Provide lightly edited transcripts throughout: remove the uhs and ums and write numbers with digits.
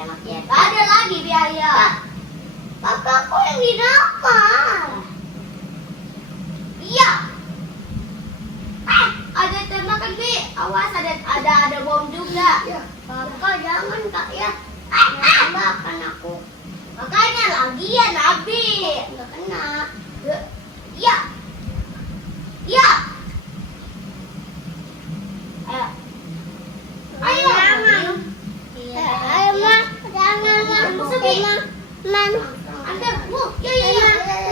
enak-enak ya. Gak ada lagi biaya. Kakakku yang didapat. Iya. Ada tembakan Bi. Awas ada bom juga. Ya. Kakak jangan Kak ya. Tembakan aku. Makanya lagi ya Nabi. Enggak kena. Iya. Iya. Ayo. Ayo. Jangan. Ayo Ma. Jangan Ma. Man. Anda Bu. Ya.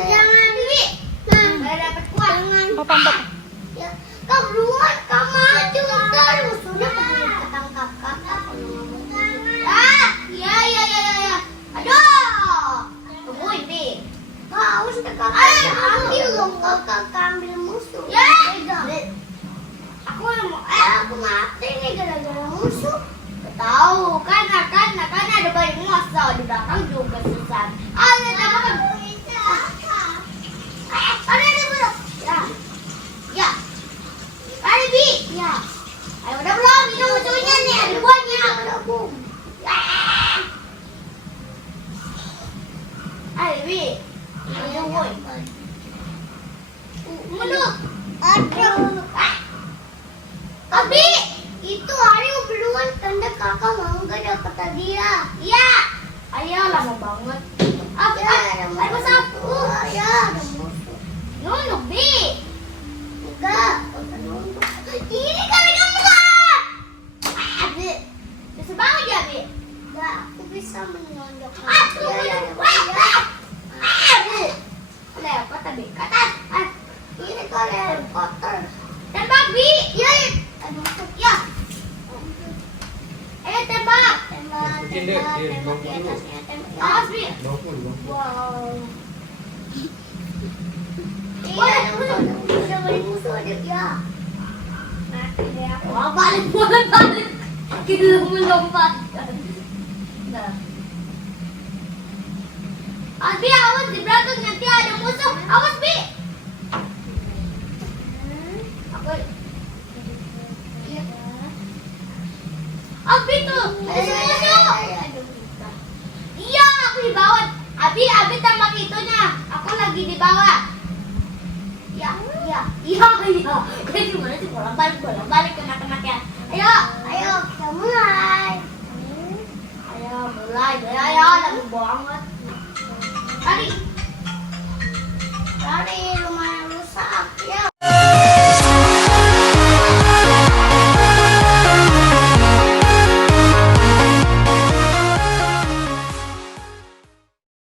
Jangan Bi. Saya dapat kuat. Jangan. Papa. Ya. Kau duluan, kau maju terus. Sudah ketangkap kakak. Ya. Aduh. Tungguin Bi. Kau harus kakak. Ambil dong kakak ambil musuh. Ya. Aku mati nih gara-gara musuh. Tahu karena ada banyak musuh di belakang juga sesat. Ada tembakan. Ada buruk. Ya. Kali Bi. Ya. Ayo udah belum minum musuhnya nih ada buahnya. Ya. Ayo Bi. Ayo boy. Menuk. Aduh. Abi, itu hari duluan tanda kakak mau gak dapat hadiah. Iya. Ayo lama banget. Apa? Ada sapu. Ya, ada musuh. Nunuk Bi. Enggak. Ini kali kamu lah. Abi, bisa banget ya Bi? Enggak, aku bisa menonjok. Abi. Ada apa tadi? Kata. Ini kali helikopter. Tembak Bi. Ya. Ya. Tembak. Awas Bi. Wow. Udah balik musuh aja ya. Wah, balik. Kita melompat. Nah. Bi, awas di belakang nanti ada musuh. Awas Bi. Abi tuh, ada musuh. Iya, aku di bawah. Abi tembak itunya. Aku lagi di bawah. Iya. Kayak gimana sih bolak-balik kena-kena. Ayo kita mulai. Ayo mulai. Ayo, lama banget.